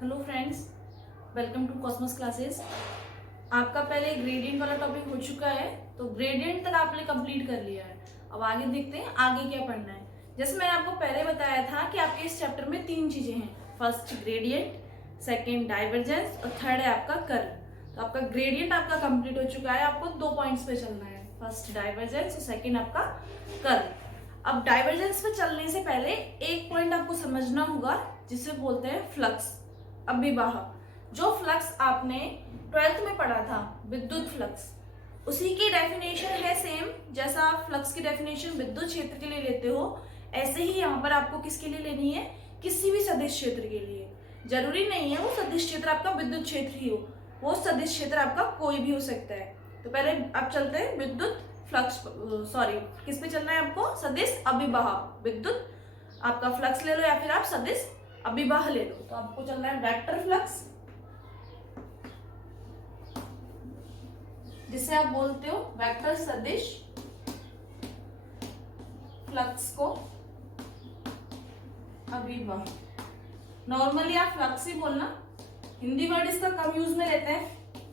Hello friends, welcome to Cosmos classes. आपका पहले gradient वाला टॉपिक हो चुका है, तो ग्रेडियंट तक आपने कंप्लीट कर लिया है। अब आगे देखते हैं आगे क्या पढ़ना है। जैसे मैंने आपको पहले बताया था कि आपके इस चैप्टर में 3 चीजें हैं। फर्स्ट ग्रेडियंट, सेकंड डाइवर्जेंस और थर्ड है आपका कर्व। तो आपका ग्रेडियंट आपका कंप्लीट हो चुका है, आपको 2 पॉइंट्स पे चलना है, फर्स्ट डाइवर्जेंस और सेकेंड आपका कर्व। अब डाइवर्जेंस पे चलने से पहले एक पॉइंट आपको समझना होगा जिसे बोलते हैं फ्लक्स, अभिवाह। जो फ्लक्स आपने 12th में पढ़ा था, विद्युत फ्लक्स, उसी की डेफिनेशन है सेम। जैसा आप फ्लक्स की डेफिनेशन विद्युत क्षेत्र के लिए लेते हो, ऐसे ही यहाँ पर आपको किसके लिए लेनी है, किसी भी सदिश क्षेत्र के लिए। जरूरी नहीं है वो सदिश क्षेत्र आपका विद्युत क्षेत्र ही हो, वो सदिश क्षेत्र आपका कोई भी हो सकता है। तो पहले आप चलते हैं विद्युत फ्लक्स, सॉरी किस पे चलना है आपको, सदिश अभिवाह। विद्युत आपका फ्लक्स ले लो या फिर आप सदिश अभिवाह ले लो। तो आपको चलना है वेक्टर फ्लक्स, जिसे आप बोलते हो वेक्टर सदिश फ्लक्स को अभिवाह। नॉर्मली आप फ्लक्स ही बोलना, हिंदी वर्ड इसका कम यूज में लेते हैं,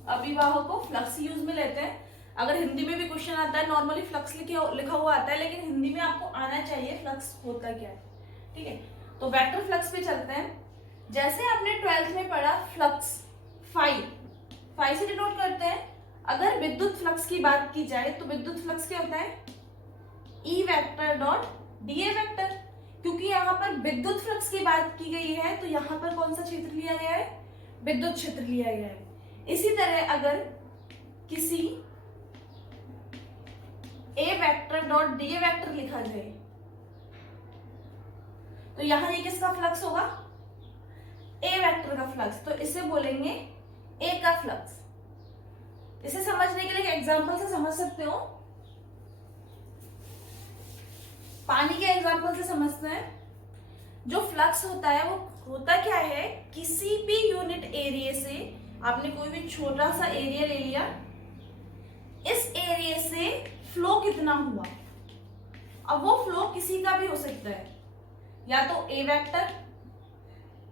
अभिवाह को फ्लक्स यूज में लेते हैं। अगर हिंदी में भी क्वेश्चन आता है, नॉर्मली फ्लक्स लिखा हुआ आता है, लेकिन हिंदी में आपको आना चाहिए फ्लक्स होता क्या है। ठीक है, तो वेक्टर फ्लक्स पे चलते हैं। जैसे आपने 12th में पढ़ा फ्लक्स, फाई से डिनोट करते हैं। अगर विद्युत फ्लक्स की बात की जाए तो विद्युत फ्लक्स क्या होता है, E vector dot DA vector. क्योंकि यहाँ पर विद्युत फ्लक्स की बात की गई है, तो यहाँ पर कौन सा क्षेत्र लिया गया है, विद्युत क्षेत्र लिया गया है। इसी तरह अगर किसी ए वेक्टर डॉट डीए वेक्टर लिखा जाए, तो यहां ये किसका फ्लक्स होगा, ए वेक्टर का फ्लक्स। तो इसे बोलेंगे ए का फ्लक्स। इसे समझने के लिए एग्जांपल से समझ सकते हो, पानी के एग्जांपल से समझते हैं। जो फ्लक्स होता है वो होता क्या है, किसी भी यूनिट एरिया से आपने कोई भी छोटा सा एरिया ले लिया, इस एरिया से फ्लो कितना हुआ। अब वो फ्लो किसी का भी हो सकता है, या तो ए वेक्टर,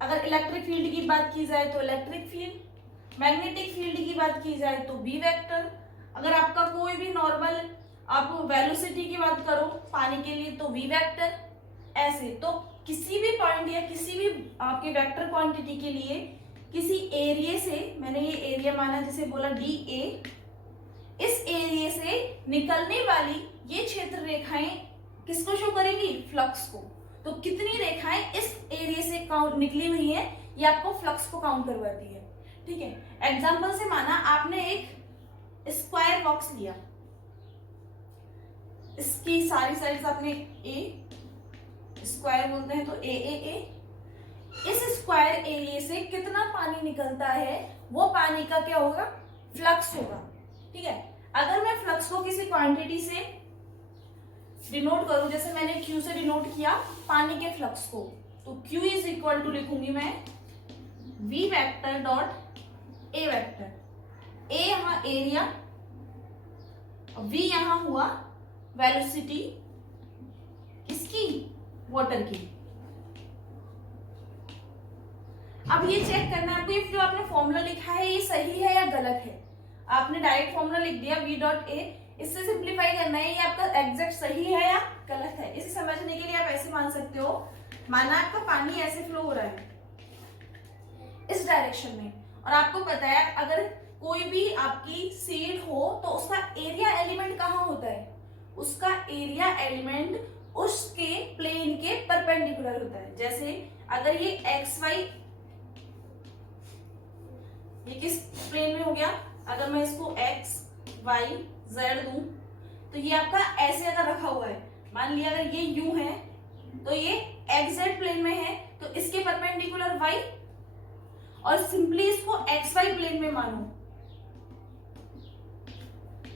अगर इलेक्ट्रिक फील्ड की बात की जाए तो इलेक्ट्रिक फील्ड, मैग्नेटिक फील्ड की बात की जाए तो बी वेक्टर, अगर आपका कोई भी नॉर्मल आप वेलोसिटी की बात करो पानी के लिए तो वी वेक्टर। ऐसे तो किसी भी पॉइंट या किसी भी आपके वेक्टर क्वांटिटी के लिए किसी एरिया से, मैंने ये एरिया माना जिसे बोला डी ए, इस एरिया से निकलने वाली ये क्षेत्र रेखाएं किसको शो करेंगी, फ्लक्स को। तो कितनी रेखाएं इस एरिया से काउंट निकली हुई है, ये आपको फ्लक्स को काउंट करवाती है। ठीक है, एग्जांपल से माना आपने एक स्क्वायर बॉक्स लिया, इसकी सारी साइड्स आपने ए स्क्वायर बोलते हैं तो ए, इस स्क्वायर एरिया से कितना पानी निकलता है, वो पानी का क्या होगा, फ्लक्स होगा। ठीक है, अगर मैं फ्लक्स को किसी क्वांटिटी से डिनोट करूं, जैसे मैंने Q से डिनोट किया पानी के फ्लक्स को, तो Q इज इक्वल टू लिखूंगी मैं V vector dot A vector. A यहां एरिया, V यहां हुआ वेलोसिटी किसकी, वाटर की। अब ये चेक करना है आपको, ये जो आपने फॉर्मूला लिखा है ये सही है या गलत है। आपने डायरेक्ट फॉर्मूला लिख दिया V डॉट A, इससे सिंप्लीफाई करना है ये आपका एग्जैक्ट सही है या गलत है। इसे समझने के लिए आप ऐसे मान सकते हो, माना आपका पानी ऐसे फ्लो हो रहा है इस डायरेक्शन में, और आपको पता है अगर कोई भी आपकी सीड हो तो उसका एरिया एलिमेंट कहाँ होता है, उसका एरिया एलिमेंट उसके प्लेन के परपेंडिकुलर होता है। जैसे अगर ये एक्स वाई, ये किस प्लेन में हो गया, अगर मैं इसको एक्स वाई जेड दूं, तो ये आपका ऐसे अगर रखा हुआ है, मान लिया अगर ये यू है तो ये एक्स जेड प्लेन में है, तो इसके परपेंडिकुलर वाई, और सिंपली इसको एक्स वाई प्लेन में मानो,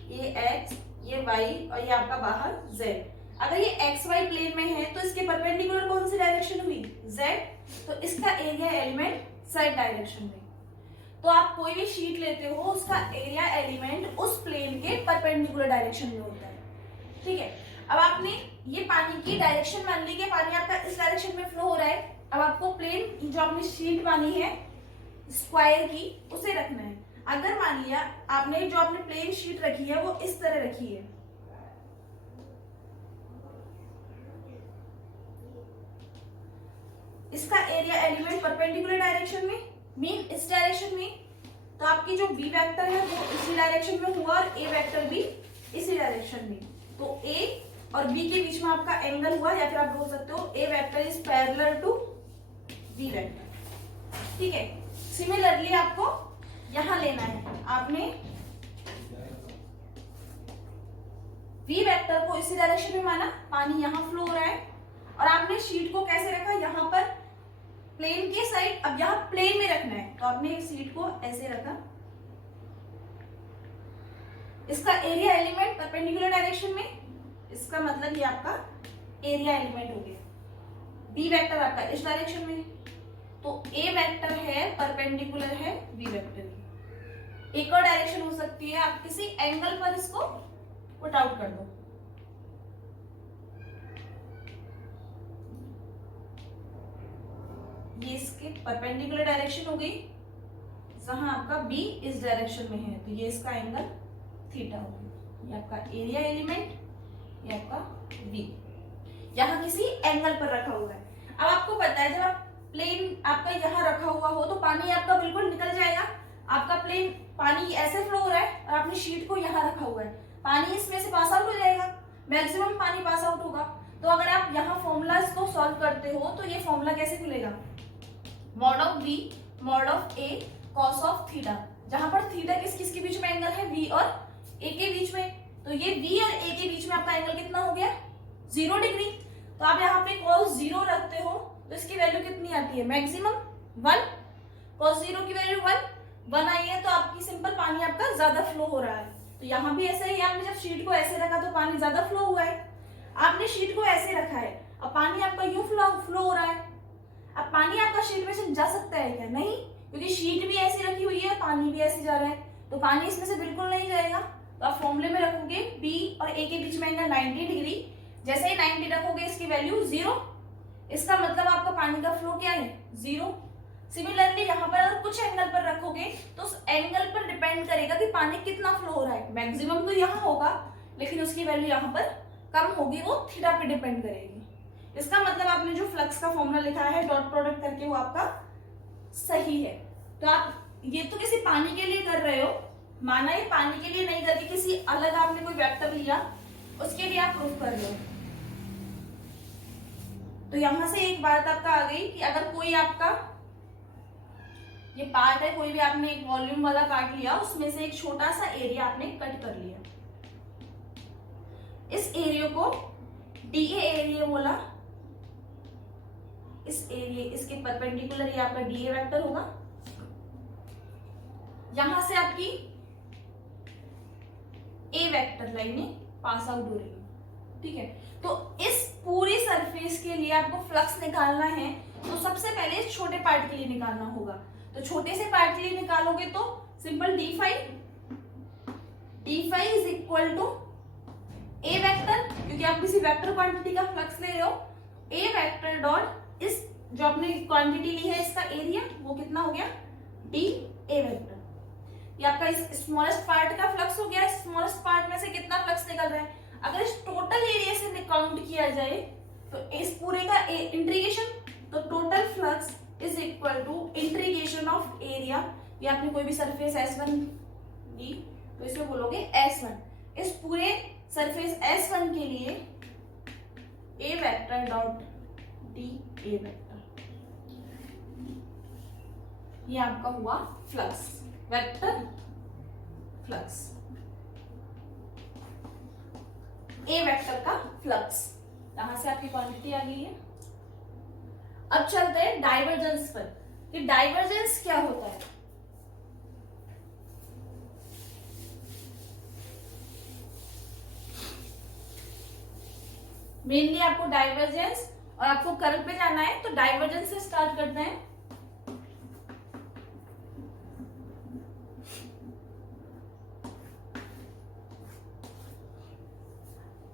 ये एक्स, ये वाई और ये आपका बाहर जेड। अगर ये एक्स वाई प्लेन में है तो इसके परपेंडिकुलर कौन सी डायरेक्शन हुई, जेड, तो इसका एरिया एलिमेंट जेड डायरेक्शन में। तो आप कोई भी शीट लेते हो, उसका एरिया एलिमेंट उस प्लेन के परपेंडिकुलर डायरेक्शन में होता है। ठीक है, अब आपने ये पानी की डायरेक्शन मान ली कि पानी आपका इस डायरेक्शन में फ्लो हो रहा है। अब आपको प्लेन जो आपने शीट मानी है स्क्वायर की उसे रखना है। अगर मान लिया आपने जो आपने प्लेन शीट रखी है वो इस तरह रखी है, इसका एरिया एलिमेंट परपेंडिकुलर डायरेक्शन में मीन इस डायरेक्शन में, तो आपकी जो बी वेक्टर है वो इसी डायरेक्शन में हुआ और ए वेक्टर भी इसी डायरेक्शन में। तो ए और बी के बीच में आपका एंगल हुआ, या फिर आप बोल सकते हो A vector is parallel to B vector. ठीक है, सिमिलरली आपको यहां लेना है, आपने वी वेक्टर को इसी डायरेक्शन में माना, पानी यहां फ्लो हो रहा है, और आपने शीट को कैसे रखा, यहां पर प्लेन के साइड, अब यहां प्लेन में रखना है तो आपने शीट को ऐसे रखा, इसका एरिया एलिमेंट परपेंडिकुलर डायरेक्शन में, इसका मतलब ये आपका एरिया एलिमेंट हो गया। बी वेक्टर आपका इस डायरेक्शन में, तो ए वेक्टर है परपेंडिकुलर है बी वेक्टर की। एक और डायरेक्शन हो सकती है, आप किसी एंगल पर इसको पुट आउट कर दो, ये इसके परपेंडिकुलर डायरेक्शन हो गई, जहां आपका बी इस डायरेक्शन में है तो ये इसका एंगल थीटा हो गया। ये आपका एरिया एलिमेंट, ये आपका बी यहां किसी एंगल पर रखा हुआ है। अब आपको पता है जब आप प्लेन आपका यहां रखा हुआ हो तो पानी आपका बिल्कुल निकल जाएगा। आपका प्लेन पानी ऐसे फ्लो हो रहा है और आपने शीट को यहां रखा हुआ है, पानी इसमें से पास आउट हो जाएगा, मैक्सिमम पानी पास आउट होगा। तो अगर आप यहाँ फॉर्मूला इसको सॉल्व करते हो तो ये फॉर्मूला कैसे खुलेगा, mod of B mod of A cos of theta, जहां पर थीटा किस किस के बीच में एंगल है, वी और ए के बीच में, तो ये वी और ए के बीच में आपका एंगल कितना हो गया 0 डिग्री। तो आप यहाँ पे cos 0 रखते हो तो इसकी वैल्यू कितनी आती है, मैक्सिमम 1, cos 0 की वैल्यू 1 आई है, तो आपकी सिंपल पानी आपका ज्यादा फ्लो हो रहा है। तो यहाँ भी ऐसा ही, आपने जब शीट को ऐसे रखा तो पानी ज्यादा फ्लो हुआ है, आपने शीट को ऐसे रखा है अब पानी आपका यूं फ्लो हो रहा है। अब पानी आपका शीट में से जा सकता है क्या, नहीं, क्योंकि शीट भी ऐसी रखी हुई है, पानी भी ऐसे जा रहा है, तो पानी इसमें से बिल्कुल नहीं जाएगा। तो आप फॉर्मूले में रखोगे बी और ए के बीच में एंगल 90 डिग्री, जैसे ही 90 रखोगे इसकी वैल्यू 0, इसका मतलब आपका पानी का फ्लो क्या है 0। सिमिलरली यहाँ पर अगर कुछ एंगल पर रखोगे तो उस एंगल पर डिपेंड करेगा कि पानी कितना फ्लो हो रहा है, मैक्सिमम तो यहाँ होगा लेकिन उसकी वैल्यू यहाँ पर कम होगी, वो थीटा पे डिपेंड करेगी। इसका मतलब आपने जो फ्लक्स का फॉर्मूला लिखा है डॉट प्रोडक्ट करके वो आपका सही है। तो आप ये तो किसी पानी के लिए कर रहे हो, माना ये पानी के लिए नहीं करके किसी अलग आपने कोई वेक्टर लिया उसके लिए आप प्रूफ कर रहे हो। तो यहां से एक बात आपका आ गई कि अगर कोई आपका ये पार्ट है, कोई भी आपने एक वॉल्यूम वाला पार्ट लिया, उसमें से एक छोटा सा एरिया आपने कट कर लिया, इस एरिया को डीए एरिया बोला, इस एरिया इसके परपेंडिकुलर ये आपका डीए वेक्टर होगा, यहां से आपकी ए वेक्टर लाइनें पास आउट हो रही है। ठीक है, तो इस पूरी सरफेस के लिए आपको फ्लक्स निकालना है तो सबसे पहले इस छोटे पार्ट के लिए निकालना होगा। तो छोटे से पार्ट के लिए निकालोगे तो simple D phi is equal to A vector, क्योंकि आप किसी वेक्टर क्वांटिटी का फ्लक्स ले रहे हो, ए वेक्टर डॉट इस जो आपने क्वांटिटी ली है इसका एरिया वो कितना हो गया डी ए वेक्टर। ये आपका इस स्मॉलेस्ट पार्ट का फ्लक्स हो गया, स्मॉलेस्ट पार्ट में से कितना फ्लक्स निकल रहा है, अगर इस टोटल एरिया से काउंट किया जाए तो इस पूरे का इंटीग्रेशन, तो total flux is equal to integration of area. ये आपने कोई भी सरफेस S1 ली तो इसमें बोलोगे S1, इस पूरे सरफेस S1 के लिए A vector dot D A vector, ये आपका हुआ flux, vector flux, A vector का फ्लक्स। यहां से आपकी क्वांटिटी आ गई है। अब चलते हैं डाइवर्जेंस पर कि डाइवर्जेंस क्या होता है। मेनली आपको डाइवर्जेंस और आपको कर्ल पे जाना है, तो डाइवर्जेंस से स्टार्ट करते हैं।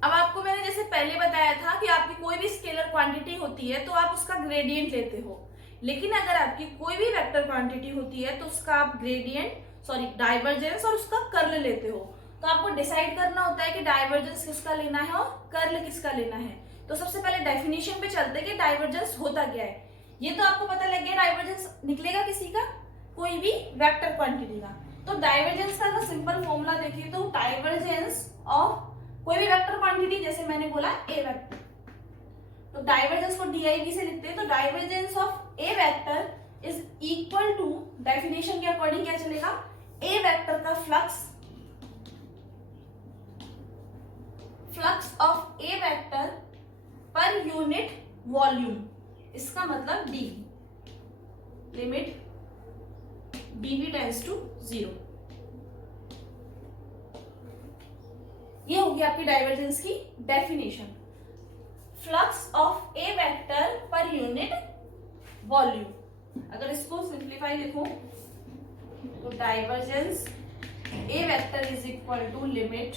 अब आपको मैंने जैसे पहले बताया था कि आपकी कोई भी स्केलर क्वांटिटी होती है तो आप उसका ग्रेडियंट लेते हो, लेकिन अगर आपकी कोई भी वेक्टर क्वांटिटी होती है तो उसका आप डाइवर्जेंस और उसका कर्ल लेते हो। तो आपको डिसाइड करना होता है कि डाइवर्जेंस किसका लेना है और कर्ल किसका लेना है। तो सबसे पहले डेफिनेशन पे चलते हैं कि डाइवर्जेंस होता क्या है। ये तो आपको पता लग गया डाइवर्जेंस निकलेगा किसी का, कोई भी वेक्टर क्वांटिटी का। तो डाइवर्जेंस का अगर सिंपल फॉर्मूला देखिए तो डाइवर्जेंस ऑफ कोई भी वेक्टर क्वांटिटी, जैसे मैंने बोला ए वेक्टर, तो डाइवर्जेंस को डीआईवी से लिखते हैं। तो divergence of A vector is equal to, definition के अकॉर्डिंग क्या चलेगा, ए वेक्टर का फ्लक्स ऑफ ए वेक्टर पर यूनिट वॉल्यूम, इसका मतलब D, limit dv tends to 0। ये होगी आपकी डाइवर्जेंस की definition, flux of A vector पर यूनिट वॉल्यूम। अगर इसको सिंप्लीफाई लिखूं तो divergence A vector is equal to limit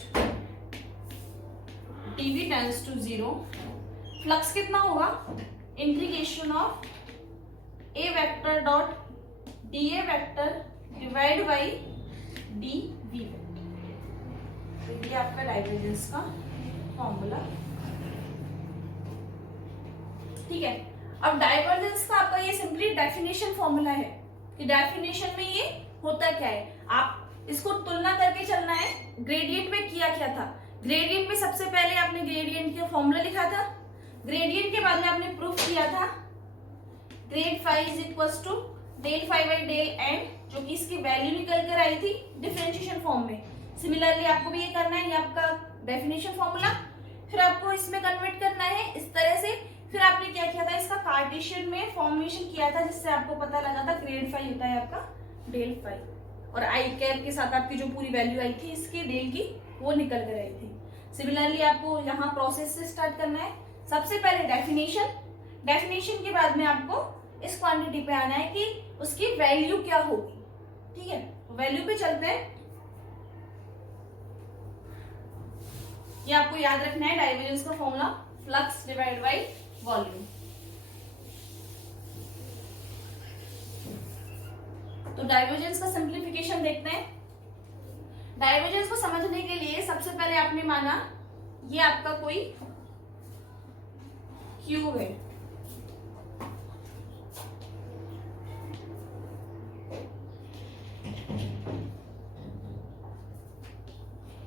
dv tends to 0। Flux कितना होगा, integration of A vector dot D A vector divide by D V. तो ये आपका डाइवर्जेंस का फॉर्मूला, ठीक है। अब डाइवर्जेंस का आपका ये सिंपली डेफिनेशन फॉर्मूला है कि डेफिनेशन में ये होता क्या है। आप इसको तुलना करके चलना है। ग्रेडियंट में किया क्या था, ग्रेडियंट में सबसे पहले आपने ग्रेडियंट का फॉर्मूला लिखा था, ग्रेडियंट के बाद में आपने प्रूफ किया था grad five is equal to del five by del N, जो कि इसकी वैल्यू निकल कर आई थी डिफरेंशिएशन फॉर्म में। सिमिलरली आपको भी ये करना है, ये आपका डेफिनेशन फॉर्मूला, फिर आपको इसमें कन्वर्ट करना है इस तरह से। फिर आपने क्या किया था, इसका कार्टेशियन में फॉर्मेशन किया था, जिससे आपको पता लगा था ग्रेड फाइव होता है आपका डेल फाइव, और आई कैप के साथ आपकी जो पूरी वैल्यू आई थी इसके डेल की, वो निकल कर आई थी। सिमिलरली आपको यहाँ प्रोसेस से स्टार्ट करना है। सबसे पहले डेफिनेशन, डेफिनेशन के बाद में आपको इस क्वांटिटी पे आना है कि उसकी वैल्यू क्या होगी, ठीक है। वैल्यू पे चलते हैं। ये आपको याद रखना है डाइवर्जेंस का formula, flux divide by volume. तो डाइवर्जेंस का सिंप्लीफिकेशन देखते हैं। डाइवर्जेंस को समझने के लिए सबसे पहले आपने माना ये आपका कोई क्यूब है,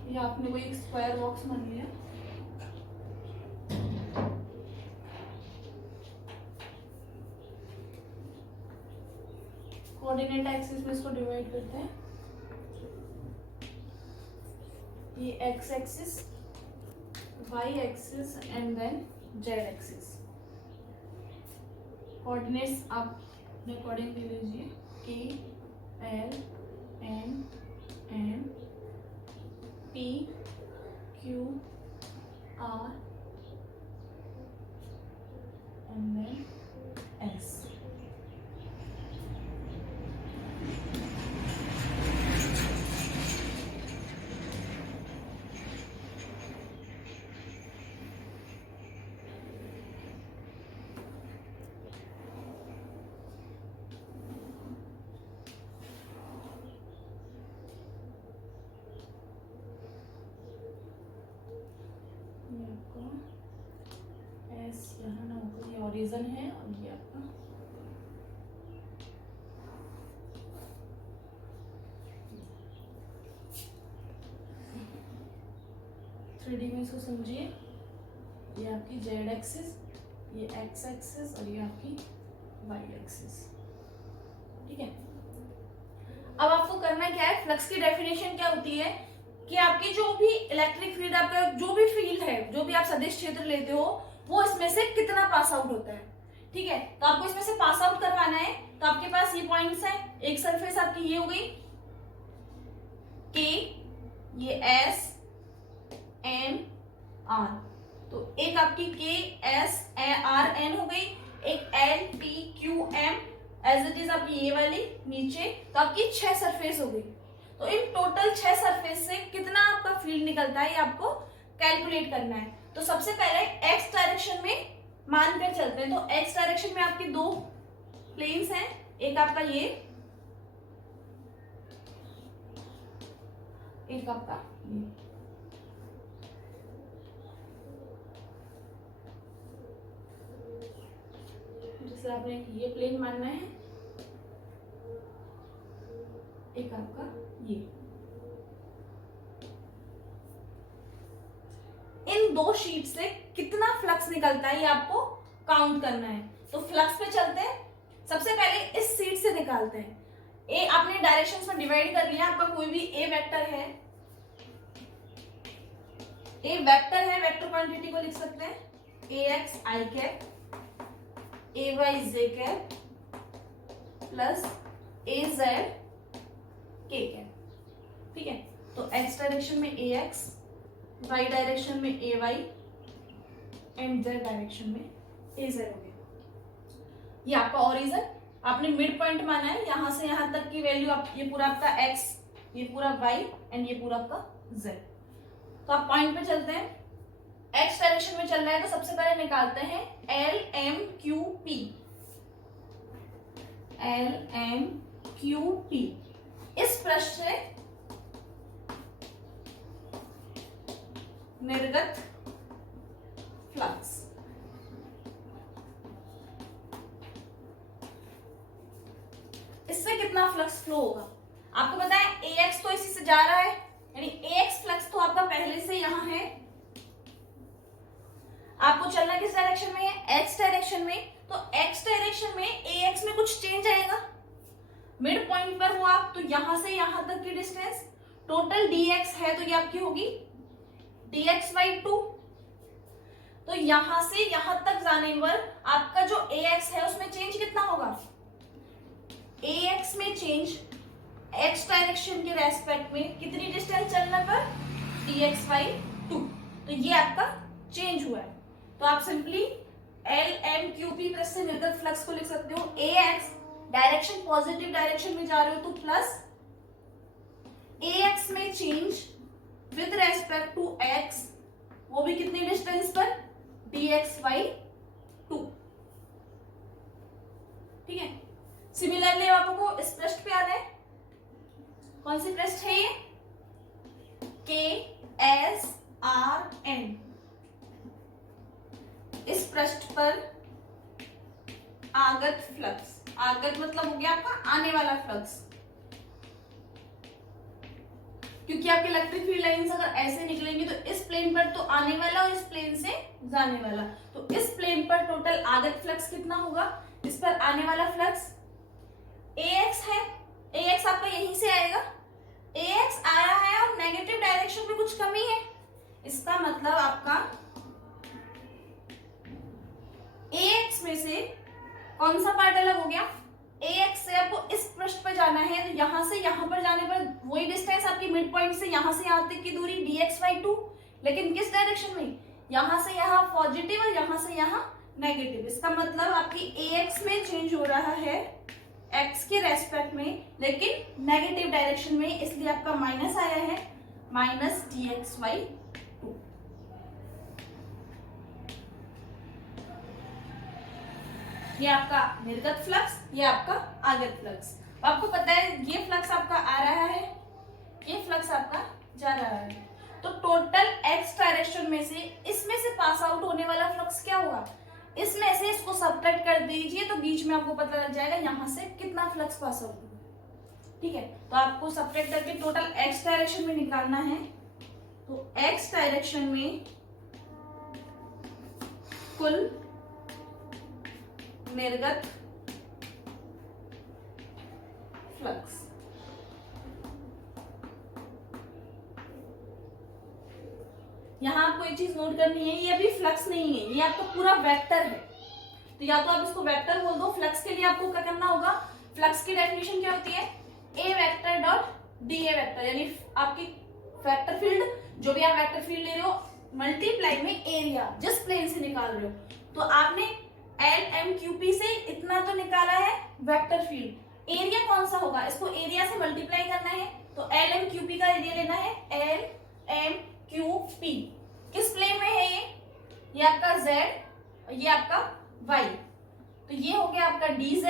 ये आपने कोई स्क्वायर बॉक्स मान लिया, कोऑर्डिनेट एक्सिस में इसको डिवाइड करते हैं। ये X axis, Y axis and then Z axis. Coordinates आप अपने अकॉर्डिंग ले लीजिए, K L N N P Q R and then S. S यहाँ ना होगा, ये ओरिजिन है और ये आपका थ्री डी में इसको समझिए। ये आपकी जेड एक्सिस, ये एक्स एक्सिस और ये आपकी वाई एक्सिस, ठीक है। अब आपको करना क्या है, फ्लक्स की डेफिनेशन क्या होती है कि आपकी जो भी इलेक्ट्रिक फील्ड, आपका जो भी फील्ड है, जो भी आप सदिश क्षेत्र लेते हो, वो इसमें से कितना पास आउट होता है, ठीक है। तो आपको इसमें से पास आउट करवाना है। तो आपके पास ये पॉइंट्स हैं, एक सरफेस आपकी ये हो गई के, ये एस एन आर, तो एक आपकी के एस आर एन हो गई, एक L P Q M as it is आपकी ये वाली नीचे, तो आपकी 6 सरफेस हो गई। तो इन टोटल 6 सरफेस से कितना आपका फील्ड निकलता है, ये आपको कैलकुलेट करना है। तो सबसे पहले एक्स डायरेक्शन में मान कर चलते हैं। तो एक्स डायरेक्शन में आपकी 2 प्लेन्स हैं, एक आपका ये, एक आपका ये। जैसे आपने ये प्लेन मानना है, एक आपका ये। इन दो शीट से कितना फ्लक्स निकलता है ये आपको काउंट करना है। तो फ्लक्स पे चलते हैं। सबसे पहले इस शीट से निकालते हैं। ए आपने डायरेक्शंस में डिवाइड कर लिया। आपका कोई भी ए वेक्टर है, ए वेक्टर है, वेक्टर क्वांटिटी को लिख सकते हैं ए X I cap, A Y J cap plus A Z K cap. ठीक है, तो एक्स डायरेक्शन में ए एक्स, वाई डायरेक्शन में ए वाई एंड जेड डायरेक्शन में ए जेड हो गया। ये आपका ओरिजिन, आपने मिड पॉइंट माना है, यहां से यहां तक की वैल्यू आप, ये पूरा आपका एक्स, ये पूरा वाई एंड ये पूरा आपका जेड। तो आप पॉइंट पे चलते हैं। एक्स डायरेक्शन में चल रहा है तो सबसे पहले निकालते हैं L M Q P, L M Q P. इस पृष्ठ से निर्गत फ्लक्स, इससे कितना फ्लक्स फ्लो होगा आपको पता है। ए एक्स तो इसी से जा रहा है, यानी ए एक्स फ्लक्स तो आपका पहले से यहां है। आपको चलना किस डायरेक्शन में है, एक्स डायरेक्शन में। तो एक्स डायरेक्शन में ए एक्स में कुछ चेंज आएगा। मिड पॉइंट पर हो आप, तो यहां से यहां तक की डिस्टेंस टोटल डी एक्स है, तो ये आपकी होगी डी एक्स बाई 2। तो यहां से यहां तक जाने पर आपका जो ए एक्स है उसमें चेंज कितना होगा, ए एक्स में चेंज एक्स डायरेक्शन के रेस्पेक्ट में कितनी डिस्टेंस चलने पर, डी एक्स बाई 2। तो ये आपका चेंज हुआ है। तो आप simply L M Q P plus से निर्गत फ्लक्स को लिख सकते हो। A X direction positive direction में जा रहे हो तो प्लस ए एक्स में change with respect to X, वो भी कितनी डिस्टेंस पर, डी एक्स बाई 2। ठीक है, सिमिलरली आपको इस पृष्ठ पे आना है। कौन सी पृष्ठ है ये, के एस आर एन। इस पृष्ठ पर आगत फ्लक्स, आगत मतलब हो गया आपका आने वाला फ्लक्स, क्योंकि आपके इलेक्ट्रिक फील्ड लाइंस अगर ऐसे निकलेंगे तो इस प्लेन पर तो आने वाला और इस प्लेन से जाने वाला। तो इस प्लेन पर टोटल आगत फ्लक्स कितना होगा, इस पर आने वाला फ्लक्स AX है, AX आपका यहीं से आएगा। AX आया है और नेगेटिव डायरेक्शन में कुछ कमी है, इसका मतलब आपका AX में से कौन सा पार्ट अलग हो गया, AX से आपको इस पृष्ठ पर जाना है तो यहां से यहां पर जाने पर वही डिस्टेंस आपकी मिड पॉइंट से यहां से यहां तक की दूरी dx/2, लेकिन किस डायरेक्शन में, यहां से यहां पॉजिटिव और यहां से यहां नेगेटिव। इसका मतलब आपकी AX में चेंज हो रहा है x के रेस्पेक्ट में, लेकिन नेगेटिव डायरेक्शन में, इसलिए आपका माइनस आया है, माइनस dx/2। ये आपका निर्गत फ्लक्स, ये आपका आगत फ्लक्स। आपको पता है ये फ्लक्स आपका आ रहा है, ये फ्लक्स आपका जा रहा है, तो टोटल x डायरेक्शन में से इसमें से पास आउट होने वाला फ्लक्स क्या होगा, इसमें से इसको सब्ट्रैक्ट कर दीजिए तो बीच में आपको पता लग जाएगा यहां से कितना फ्लक्स पास आउट होगा। ठीक है, तो आपको सब्ट्रैक्ट करके टोटल x डायरेक्शन में निकालना है। तो x डायरेक्शन में कुल निर्गत फ्लक्स, यहां आपको एक चीज नोट करनी है, ये अभी फ्लक्स नहीं है, ये आपका पूरा वेक्टर है। तो या तो आप इसको वेक्टर बोल दो। फ्लक्स के लिए आपको क्या करना होगा, फ्लक्स की डेफिनेशन क्या होती है, A vector dot D A vector, यानी आपकी वेक्टर फील्ड, जो भी आप वेक्टर फील्ड ले रहे हो, मल्टीप्लाई में एरिया, जिस प्लेन से निकाल रहे हो। तो आपने एल एम क्यू पी से इतना तो निकाला है वेक्टर फील्ड, एरिया कौन सा होगा, इसको एरिया से मल्टीप्लाई करना है। तो एल एम क्यू पी का एरिया लेना है, एल एम क्यू पी। किस प्लेन में है ये आपका z, ये आपका y। तो ये हो गया आपका dz,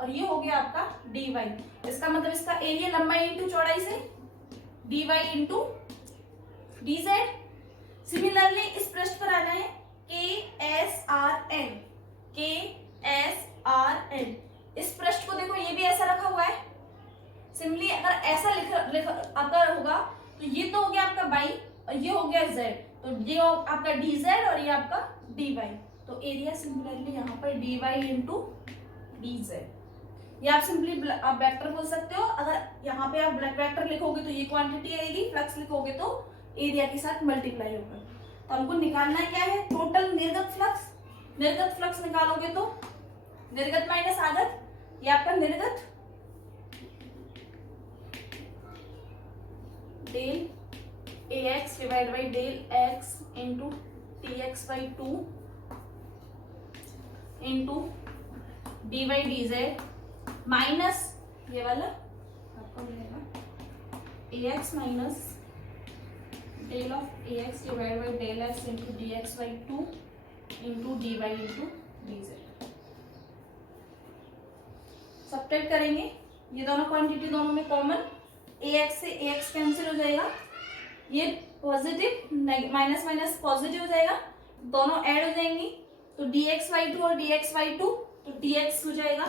और ये हो गया आपका dy। इसका मतलब इसका एरिया लंबाई इंटू चौड़ाई से dy इंटू dz। सिमिलरली इस पृष्ठ पर आना है KSRN, KSRN। इस पृष्ठ को देखो, ये भी ऐसा रखा हुआ है। सिंपली अगर ऐसा अगर होगा तो ये तो हो गया आपका y और ये हो गया z, तो ये आपका dz और ये आपका dy। तो एरिया सिमिलरली यहाँ पर dy इंटू dz। ये आप सिंपली आप वेक्टर बोल सकते हो। अगर यहाँ पे आप वेक्टर लिखोगे तो ये क्वांटिटी आएगी, फ्लक्स लिखोगे तो एरिया के साथ मल्टीप्लाई होगा। तो हमको निकालना क्या है, टोटल निर्गत फ्लक्स। निर्गत फ्लक्स निकालोगे तो निर्गत माइनस आगत, ये आपका निर्गत del ax divide by del x into tx/2 into dy dz minus ये वाला आपका मिलेगा ax minus del of ax divide by del x into dx/2 into dy into dz। Subtract करेंगे, ये दोनों क्वांटिटी दोनों में कॉमन, ax से ax कैंसिल हो जाएगा, ये पॉजिटिव माइनस माइनस पॉजिटिव हो जाएगा, दोनों ऐड हो जाएंगी तो dx/2 और dx/2 तो dx हो जाएगा।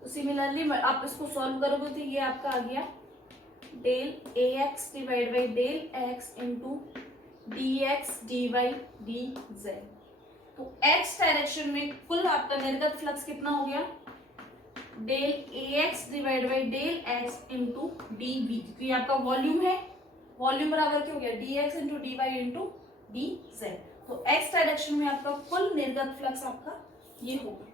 तो सिमिलरली आप इसको सॉल्व करोगे तो ये आपका आ गया del ax divide by del x into dx dy dz। तो x डायरेक्शन में कुल आपका निर्गत फ्लक्स कितना हो गया, del ax divide by del x into dv। तो ये आपका वॉल्यूम है, वॉल्यूम बराबर क्या हो गया dx into dy into dz। तो x डायरेक्शन में आपका कुल निर्गत फ्लक्स आपका ये होगा।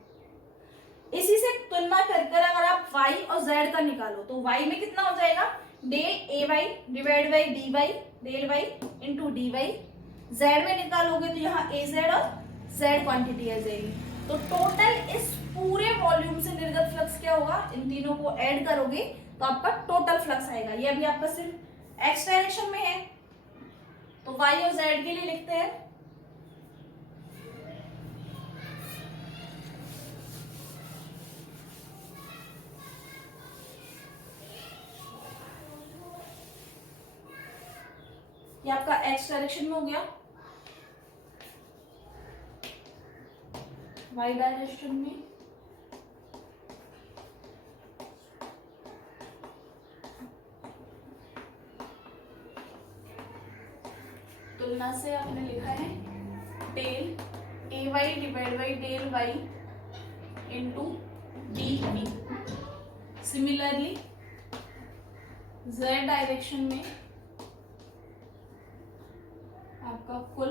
इसी से तुलना कर अगर आप y और z का निकालो तो y में कितना हो जाएगा, del ay divide by dy del y into dy। z में निकालोगे तो यहाँ az और z क्वांटिटी आ जाएगी। तो टोटल इस पूरे वॉल्यूम से निर्गत फ्लक्स क्या होगा, इन तीनों को ऐड करोगे तो आपका टोटल फ्लक्स आएगा। ये अभी आपका सिर्फ x डायरेक्शन में है तो y और z के लिए लिखते हैं ये आपका x डायरेक्शन में हो गया, y डायरेक्शन में तुलना से आपने लिखा है del ay divide by del y into dv। Similarly z direction में आपका कुल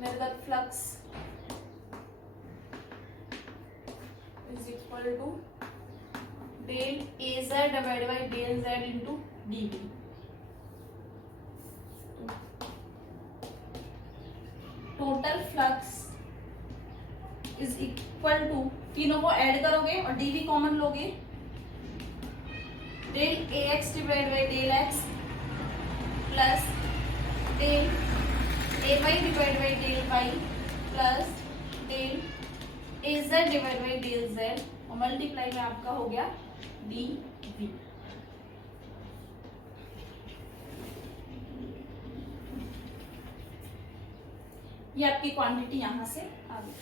निर्गत flux is equal to del az divide by del z into dv। Total flux is equal to, तीनों को ऐड करोगे और dv कॉमन लोगे, del ax divide by del x plus del ay divide by del y plus del az divide by del z और multiply में आपका हो गया dv। ये आपकी क्वांटिटी यहां से आ गई।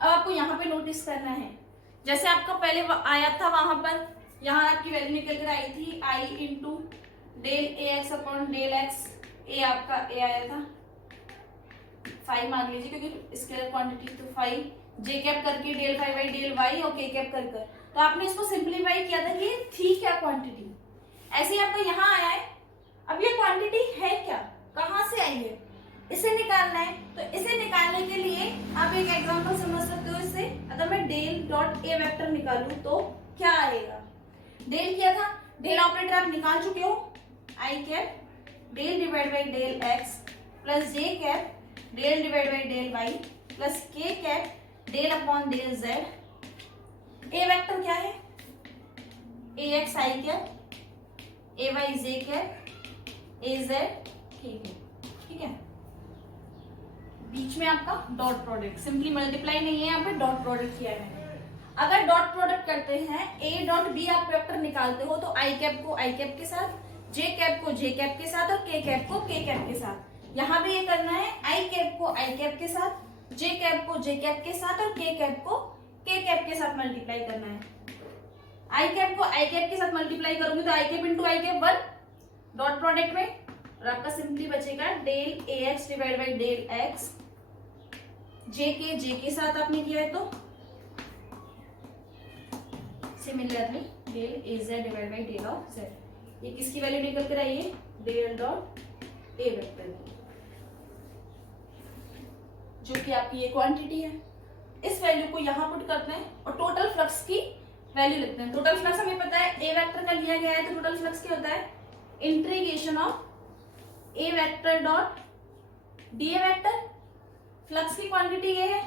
अब आपको यहाँ पे नोटिस करना है, जैसे आपका पहले आया था वहां पर, यहाँ आपकी वैल्यू निकल कर आई थी i into del ax upon del x। a आपका a आया था 5 मान लीजिए क्योंकि स्केलर क्वांटिटी तो 5, j कैप करके डेल 5 बाई डेल y और k कैप कर तो आपने इसको सिंप्लीफाई किया था कि थी क्या क्वांटिटी, ऐसे ही आपका यहाँ आया है। अब ये क्वांटिटी है क्या, कहाँ से आई है, इसे निकालना है। तो इसे निकालने के लिए आप एक एग्जांपल समझ सकते हो। इससे अगर मैं डेल डॉट ए वेक्टर निकालूं तो क्या आएगा, डेल किया था, डेल ऑपरेटर आप निकाल चुके हो, I cap del divide by del X plus J cap del divide by del Y plus K cap del upon del Z. A vector क्या है, A X I cap, A Y J cap, A Z K cap. ठीक है, बीच में आपका dot product, simply multiply नहीं है, यहाँ पे डॉट प्रोडक्ट किया है मैंने। अगर डॉट प्रोडक्ट करते हैं ए डॉट बी आप वेक्टर निकालते हो तो आई कैप को आई कैप के साथ, जे कैप को जे कैप के साथ और के कैप को के कैप के साथ। यहाँ भी ये करना है, आई कैप को आई कैप के साथ, जे कैप को जे कैप के साथ और के कैप को के कैप के साथ मल्टीप्लाई करना है। आई कैप को आई कैप के साथ मल्टीप्लाई करूंगी तो I cap into I cap 1 dot product में, और आपका सिंपली बचेगा del A X divide by del X, J के साथ आपने किया है तो similarly del A Z divide by del of Z. ये किसकी वैल्यू निकल कर आई है, डेल डॉट ए वेक्टर की, जो कि आपकी ये क्वांटिटी है। इस वैल्यू को यहां पुट करते हैं और टोटल फ्लक्स की वैल्यू लिखते हैं। टोटल फ्लक्स हमें पता है ए वेक्टर का लिया गया है, तो टोटल फ्लक्स क्या होता है, integration of A vector dot D A vector, flux की क्वांटिटी ये है,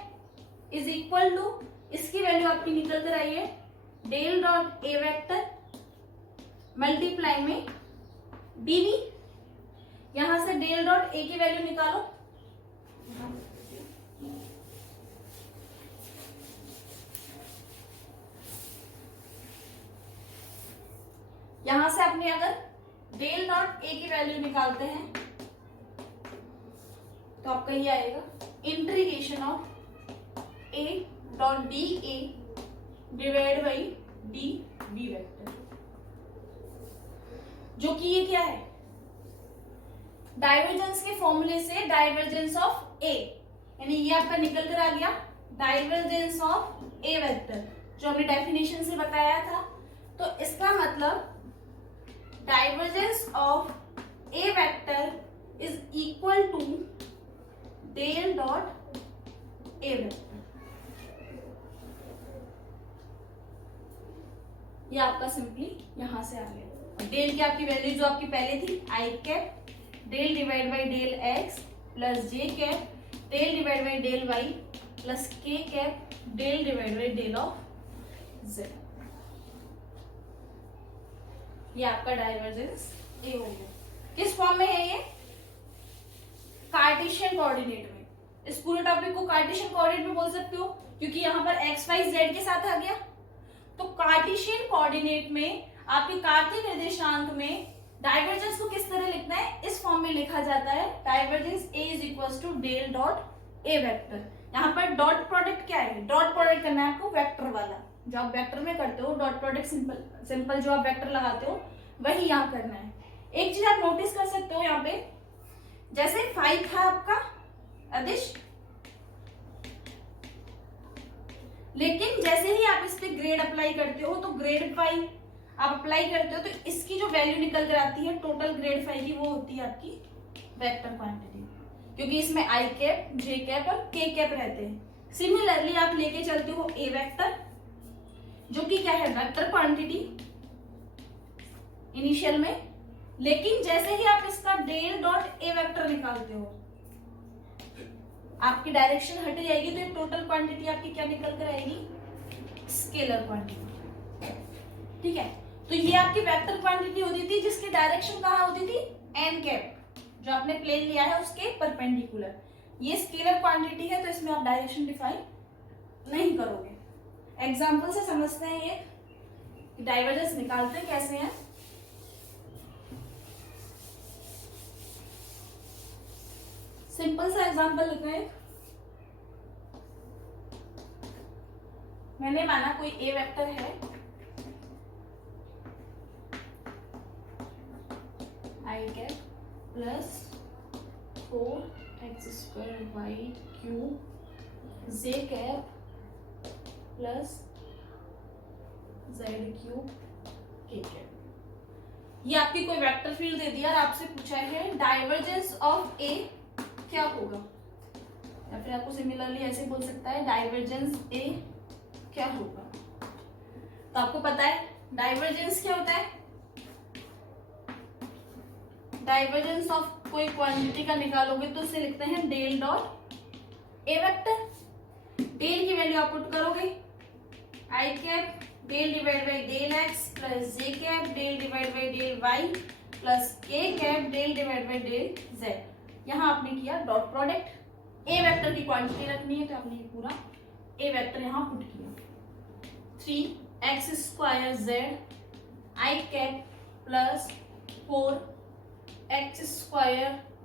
इज इक्वल टू, इसकी वैल्यू आपकी निकल कर आई है del dot A vector multiply में डीवी। यहां से डेल डॉट ए की वैल्यू निकालो, यहां से आपने अगर डेल डॉट ए की वैल्यू निकालते हैं तो आपका ये आएगा integration of A dot D A divide by D B vector, जो कि ये क्या है, डाइवर्जेंस के फॉर्मूले से डाइवर्जेंस ऑफ ए, यानी ये आपका निकल कर आ गया डाइवर्जेंस ऑफ ए वेक्टर, जो हमने डेफिनेशन से बताया था। तो इसका मतलब divergence of A vector is equal to del dot A vector. ये आपका सिंपली यहां से आ गया। डेल की आपकी वैल्यू जो आपकी पहले थी I cap del divide by del X plus J cap del divide by del Y plus K cap del divide by del of Z, ये आपका डाइवर्जेंस ए हो गया। किस फॉर्म में है ये, कार्टेशियन कोऑर्डिनेट में। इस पूरे टॉपिक को कार्टेशियन कोऑर्डिनेट में बोल सकते हो क्योंकि यहाँ पर एक्स वाई जेड के साथ आ गया। तो कार्टेशियन कोऑर्डिनेट में आपके कार्तीय निर्देशांक में डाइवर्जेंस को किस तरह लिखना है, इस फॉर्म में लिखा जाता है divergence A is equal to del dot A vector. यहाँ पर डॉट प्रोडक्ट क्या है, डॉट प्रोडक्ट करना है आपको वेक्टर वाला, जो आप वेक्टर में करते हो डॉट प्रोडक्ट सिंपल जो आप वेक्टर लगाते हो वही यहाँ करना है। एक चीज आप नोटिस कर सकते हो यहाँ पे, जैसे फाई था आपका अदिश, लेकिन जैसे ही आप इस पे ग्रेड अप्लाई करते हो तो ग्रेड फाई आप अप्लाई करते हो तो इसकी जो वैल्यू निकल कर आती है टोटल ग्रेड फाई की, वो होती है आपकी वेक्टर क्वांटिटी, क्योंकि इसमें आई कैप जे कैप और के कैप रहते हैं। सिमिलरली आप लेके चलते हो ए वेक्टर, जो कि क्या है वेक्टर क्वांटिटी इनिशियल में, लेकिन जैसे ही आप इसका डेल डॉट ए वेक्टर निकालते हो आपकी डायरेक्शन हट जाएगी, तो ये टोटल क्वांटिटी आपकी क्या निकल कर आएगी, स्केलर क्वांटिटी। ठीक है, तो ये आपकी वेक्टर क्वांटिटी होती थी जिसकी डायरेक्शन कहाँ होती थी, एन कैप, जो आपने प्लेन लिया है उसके परपेंडिकुलर। ये स्केलर क्वांटिटी है तो इसमें आप डायरेक्शन डिफाइन नहीं करोगे। एग्जाम्पल से समझते हैं ये डाइवर्जेंस निकालते कैसे हैं। सिंपल सा एग्जांपल लिखा है, मैंने माना कोई ए वेक्टर है I cap plus 4x² y cube J cap plus z³ K cap. ये आपकी कोई वेक्टर फील्ड दे दिया और आपसे पूछा है डाइवर्जेंस ऑफ ए क्या होगा, या फिर आपको सिमिलरली ऐसे बोल सकता है डाइवर्जेंस ए क्या होगा। तो आपको पता है डाइवर्जेंस क्या होता है, डाइवर्जेंस ऑफ कोई क्वांटिटी का निकालोगे तो उसे लिखते हैं del dot A vector. Del की वैल्यू आप पुट करोगे I cap del divide by del X plus J cap del divide by del Y plus K cap del divide by del Z. यहाँ आपने किया डॉट प्रोडक्ट, ए वेक्टर की quantity रखनी है तो आपने ये पूरा ए वेक्टर यहाँ पुट किया, 3x² z I cap plus 4x²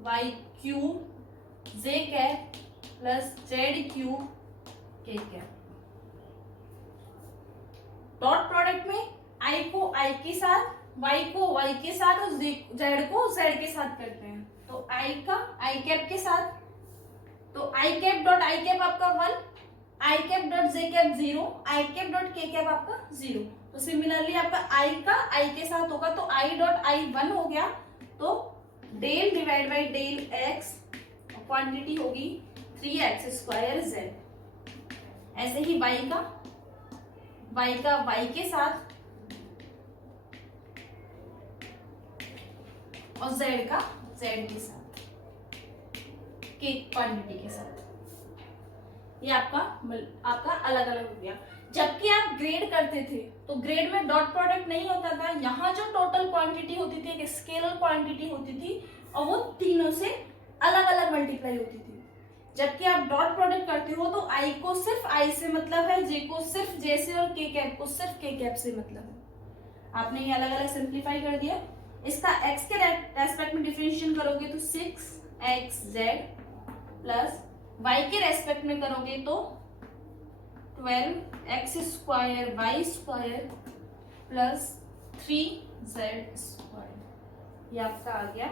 y cube z cap plus z cube k cap. Dot product में i को i के साथ, y को y के साथ और z को z के साथ करते हैं। तो i का i कैप के साथ, तो i cap dot i cap आपका 1, i cap dot j cap 0, i cap dot k cap आपका 0। तो सिमिलरली आपका i का i के साथ होगा तो i डॉट i 1 हो गया, तो del divide by del x, quantity होगी 3x² z। ऐसे ही y का y के साथ और z का z के साथ, के क्वांटिटी के साथ, ये आपका अलग अलग हो गया। जबकि आप ग्रेड करते थे तो ग्रेड में डॉट प्रोडक्ट नहीं होता था, यहाँ जो टोटल क्वांटिटी होती थी एक स्केलर क्वांटिटी होती थी और वो तीनों से अलग अलग मल्टीप्लाई होती थी। जबकि आप डॉट प्रोडक्ट करते हो तो i को सिर्फ i से मतलब है, j को सिर्फ j से और k कैप को सिर्फ k कैप से मतलब है। आपने ये अलग अलग सिंप्लीफाई कर दिया। इसका x के रेस्पेक्ट में डिफरेंशिएशन करोगे तो 6xz प्लस y के रेस्पेक्ट में करोगे तो 12x² y² प्लस 3z²। ये आपका आ गया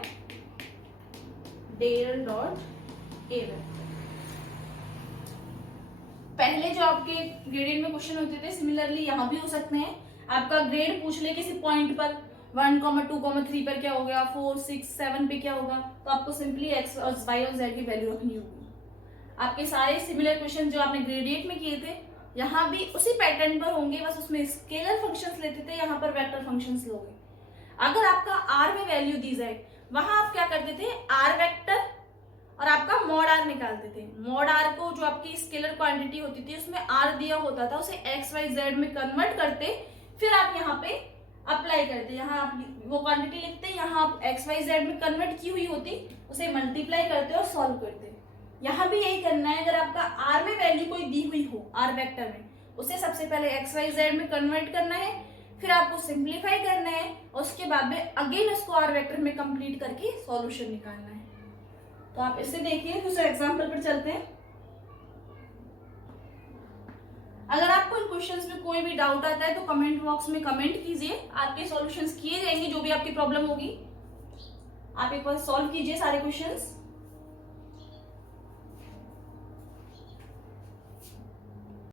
डेल डॉट ए वेक्टर। पहले जो आपके ग्रेडियंट में क्वेश्चन होते थे सिमिलरली यहाँ भी हो सकते हैं। आपका ग्रेड पूछ ले किसी पॉइंट पर 1, 2, 3 पर क्या हो गया, 4, 6, 7 पे क्या होगा, तो आपको सिंपली x और y और z की वैल्यू रखनी होगी। आपके सारे सिमिलर क्वेश्चन जो आपने ग्रेडियंट में किए थे यहाँ भी उसी पैटर्न पर होंगे, बस उसमें स्केलर फंक्शंस लेते थे, यहाँ पर वेक्टर फंक्शंस लोगे। अगर आपका r में वैल्यू दी जाए वहां आप क्या करते थे, r वेक्टर और आपका मॉड r निकालते थे। मॉड r को जो आपकी स्केलर क्वांटिटी होती थी उसमें r दिया होता था, उसे x y z में कन्वर्ट करते, फिर आप यहाँ पे अप्लाई करते, यहाँ आप वो क्वांटिटी लिखते, यहाँ आप x y z में कन्वर्ट की हुई होती, उसे मल्टीप्लाई करते और सॉल्व करते। यहाँ भी यही करना है। अगर आपका r में वैल्यू कोई दी हुई हो r वेक्टर में, उसे सबसे पहले x y z में कन्वर्ट करना है, फिर आपको सिंप्लीफाई करना है और उसके बाद में अगेन उसको r वेक्टर में कंप्लीट करके सॉल्यूशन निकालना है। तो आप इसे देखिए, दूसरे एग्जांपल पर चलते हैं। अगर आपको इन क्वेश्चंस में कोई भी डाउट आता है तो कमेंट बॉक्स में कमेंट कीजिए, आपके सॉल्यूशंस किए जाएंगे। जो भी आपकी प्रॉब्लम होगी आप एक बार सॉल्व कीजिए सारे क्वेश्चंस।